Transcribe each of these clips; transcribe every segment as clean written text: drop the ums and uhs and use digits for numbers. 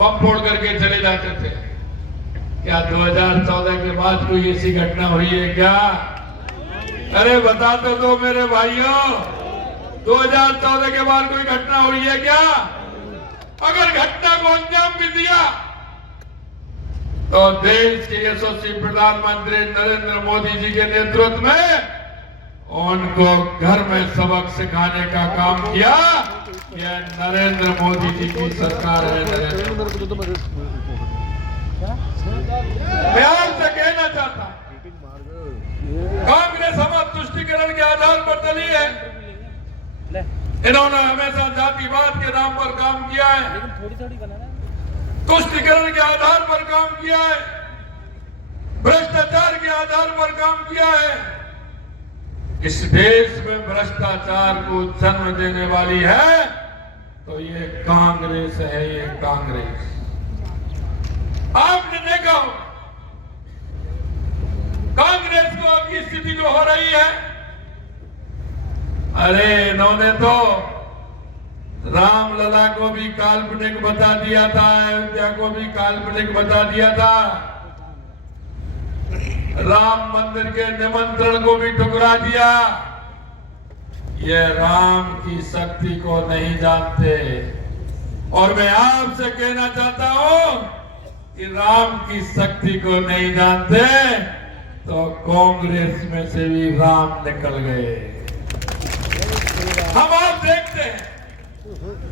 बम फोड़ करके चले जाते थे। क्या 2014 के बाद कोई ऐसी घटना हुई है क्या? अरे बता तो दो मेरे भाइयों, 2014 के बाद कोई घटना हुई है क्या? अगर घटना को अंजाम भी दिया तो देश के यशस्वी प्रधानमंत्री नरेंद्र मोदी जी के नेतृत्व में उनको घर में सबक सिखाने का काम किया। यह नरेंद्र मोदी जी की सरकार है। मैं आपसे कहना चाहता हूं, कांग्रेस हम तुष्टिकरण के आधार पर चली है। इन्होंने हमेशा जातिवाद के नाम पर काम किया है, तुष्टिकरण के आधार पर काम किया है, भ्रष्टाचार के आधार पर काम किया है। इस देश में भ्रष्टाचार को जन्म देने वाली है तो ये कांग्रेस है, ये कांग्रेस। आपने देखा हो कांग्रेस को अब की स्थिति जो हो रही है, अरे इन्होंने तो रामलला को भी काल्पनिक बता दिया था, अयोध्या को भी काल्पनिक बता दिया था, राम मंदिर के निमंत्रण को भी ठुकरा दिया। ये राम की शक्ति को नहीं जानते। और मैं आपसे कहना चाहता हूं कि राम की शक्ति को नहीं जानते तो कांग्रेस में से भी राम निकल गए। हम आप देखते हैं,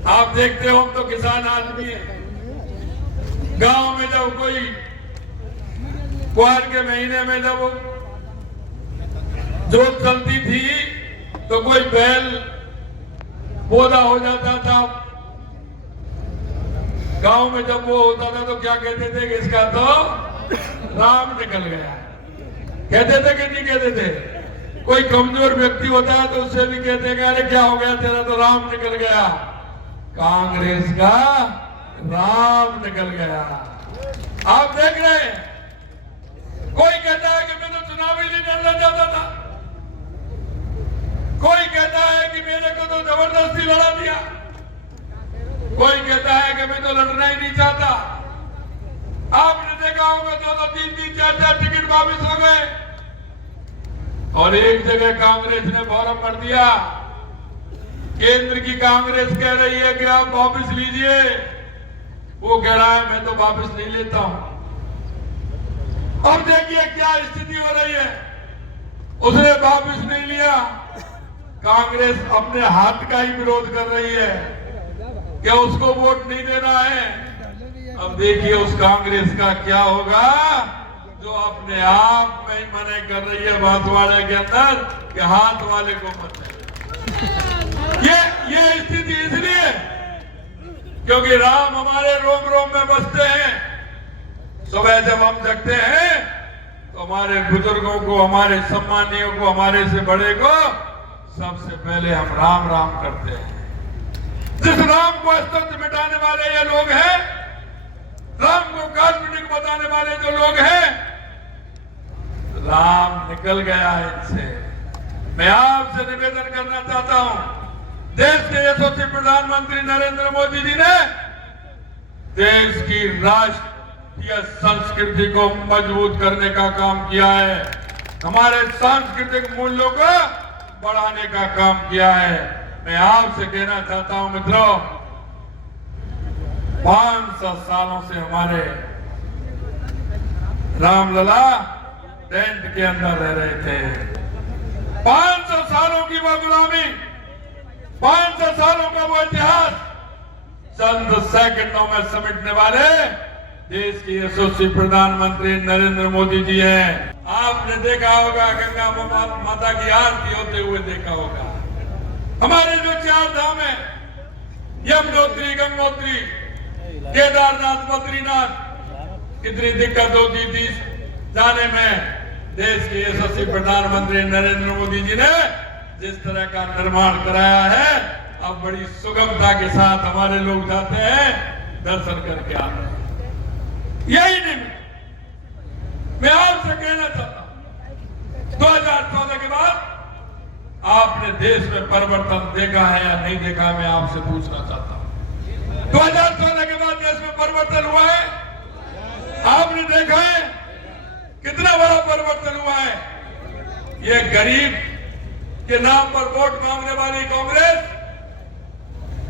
आप देखते हो हम तो किसान आदमी हैं। गांव में जब कोई कुआर के महीने में जब जोत चलती थी तो कोई बैल पौधा हो जाता था। गांव में जब वो होता था तो क्या कहते थे कि इसका तो राम निकल गया। कहते थे कि नहीं कहते थे? कोई कमजोर व्यक्ति होता है तो उससे भी कहते हैं अरे क्या हो गया तेरा तो राम निकल गया। कांग्रेस का राम निकल गया। आप देख रहे हैं, कोई कहता है कि मैं तो चुनाव ही नहीं लड़ना चाहता था, कोई कहता है कि मेरे को तो जबरदस्ती लड़ा दिया, कोई कहता है कि मैं तो लड़ना ही नहीं चाहता। आपने देखा होगा 2-2, 3-3, 4-4 टिकट वापस हो गए और एक जगह कांग्रेस ने फॉर्म भर दिया। केंद्र की कांग्रेस कह रही है कि आप वापस लीजिए, वो कह रहा है मैं तो वापस नहीं लेता हूं। अब देखिए क्या स्थिति हो रही है, उसने वापस नहीं लिया, कांग्रेस अपने हाथ का ही विरोध कर रही है कि उसको वोट नहीं देना है। अब देखिए उस कांग्रेस का क्या होगा जो अपने आप में ही मना कर रही है बांसवाड़े के अंदर कि हाथ वाले को मत दे। ये स्थिति इसलिए क्योंकि राम हमारे रोम रोम में बसते हैं। सुबह जब हम जगते हैं तो हमारे बुजुर्गों को, हमारे सम्मानियों को, हमारे से बड़े को सबसे पहले हम राम राम करते हैं। जिस राम को अस्तित्व मिटाने वाले ये लोग हैं, राम को काल्पनिक बताने वाले जो लोग हैं, राम निकल गया इनसे। मैं आपसे निवेदन करना चाहता हूं, देश के यशस्वी प्रधानमंत्री नरेंद्र मोदी जी ने देश की राष्ट्रीय संस्कृति को मजबूत करने का काम किया है, हमारे सांस्कृतिक मूल्यों को बढ़ाने का काम किया है। मैं आपसे कहना चाहता हूं मित्रों, 500 सालों से हमारे रामलला टेंट के अंदर रह रहे थे। 500 सालों की वो गुलामी, 500 सालों का वो इतिहास चंद सेकंडों में समेटने वाले देश के यशस्वी प्रधानमंत्री नरेंद्र मोदी जी हैं। आपने देखा होगा गंगा माता की आरती होते हुए देखा होगा। हमारे जो 4 धाम है, यमुनोत्री, गंगोत्री, केदारनाथ, बद्रीनाथ, कितनी दिक्कत होती थी जाने में। देश के यशस्वी प्रधानमंत्री नरेंद्र मोदी जी ने जिस तरह का निर्माण कराया है, अब बड़ी सुगमता के साथ हमारे लोग जाते हैं, दर्शन करके आते हैं। यही नहीं, मैं आपसे कहना चाहता हूं 2014 के बाद आपने देश में परिवर्तन देखा है या नहीं देखा, मैं आपसे पूछना चाहता हूं। 2014 के बाद देश में परिवर्तन हुआ है। आपने देखा है कितना बड़ा परिवर्तन हुआ है। ये गरीब के नाम पर वोट मांगने वाली कांग्रेस,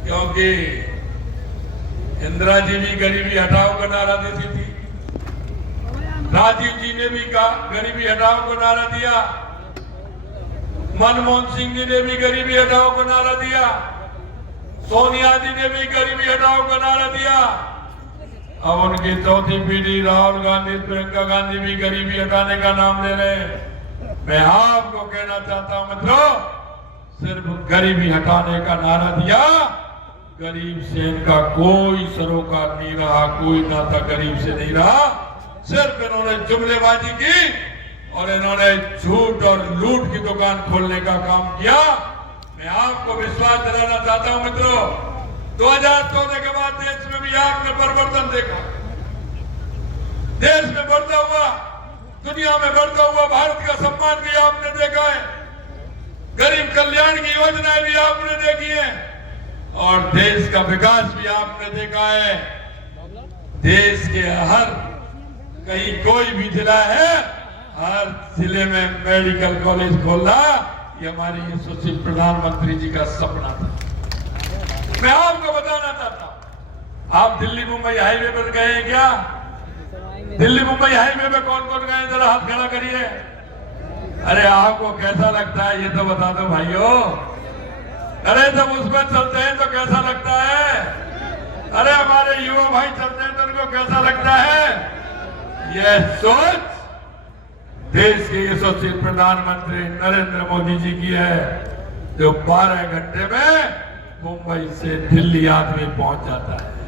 क्योंकि इंदिरा जी भी गरीबी हटाओ का नारा देती थी, राजीव जी ने भी गरीबी हटाओ का नारा दिया, मनमोहन सिंह जी ने भी गरीबी हटाओ का नारा दिया, सोनिया जी ने भी गरीबी हटाओ का नारा दिया। अब उनकी चौथी पीढ़ी राहुल गांधी, प्रियंका गांधी भी गरीबी हटाने का नाम ले रहे हैं। मैं आपको कहना चाहता हूं मित्रों, सिर्फ गरीबी हटाने का नारा दिया, गरीब से इनका कोई सरोकार नहीं रहा, कोई नाता गरीब से नहीं रहा। सिर्फ इन्होंने जुमलेबाजी की और इन्होंने झूठ और लूट की दुकान खोलने का काम किया। मैं आपको विश्वास दिलाना चाहता हूं मित्रों, 2014 के बाद देश में भी आपने परिवर्तन देखा। देश में बढ़ता हुआ, दुनिया में बढ़ता हुआ भारत का सम्मान भी आपने देखा है। गरीब कल्याण की योजनाएं भी आपने देखी है और देश का विकास भी आपने देखा है। देश के हर कहीं कोई भी जिला है, हर जिले में मेडिकल कॉलेज खोलना, ये हमारी यशस्वी प्रधानमंत्री जी का सपना था। मैं आपको बताना चाहता हूं, आप दिल्ली मुंबई हाईवे पर गए हैं क्या? दिल्ली मुंबई हाईवे पे कौन कौन गए, जरा हाथ खड़ा करिए। अरे आपको कैसा लगता है ये तो बता दो भाइयों। अरे जब उस पर चलते हैं तो कैसा लगता है? अरे हमारे युवा भाई चलते हैं तो उनको कैसा लगता है? यह सोच देश के यशस्वी प्रधानमंत्री नरेंद्र मोदी जी की है, जो 12 घंटे में मुंबई से दिल्ली आदमी पहुंच जाता है।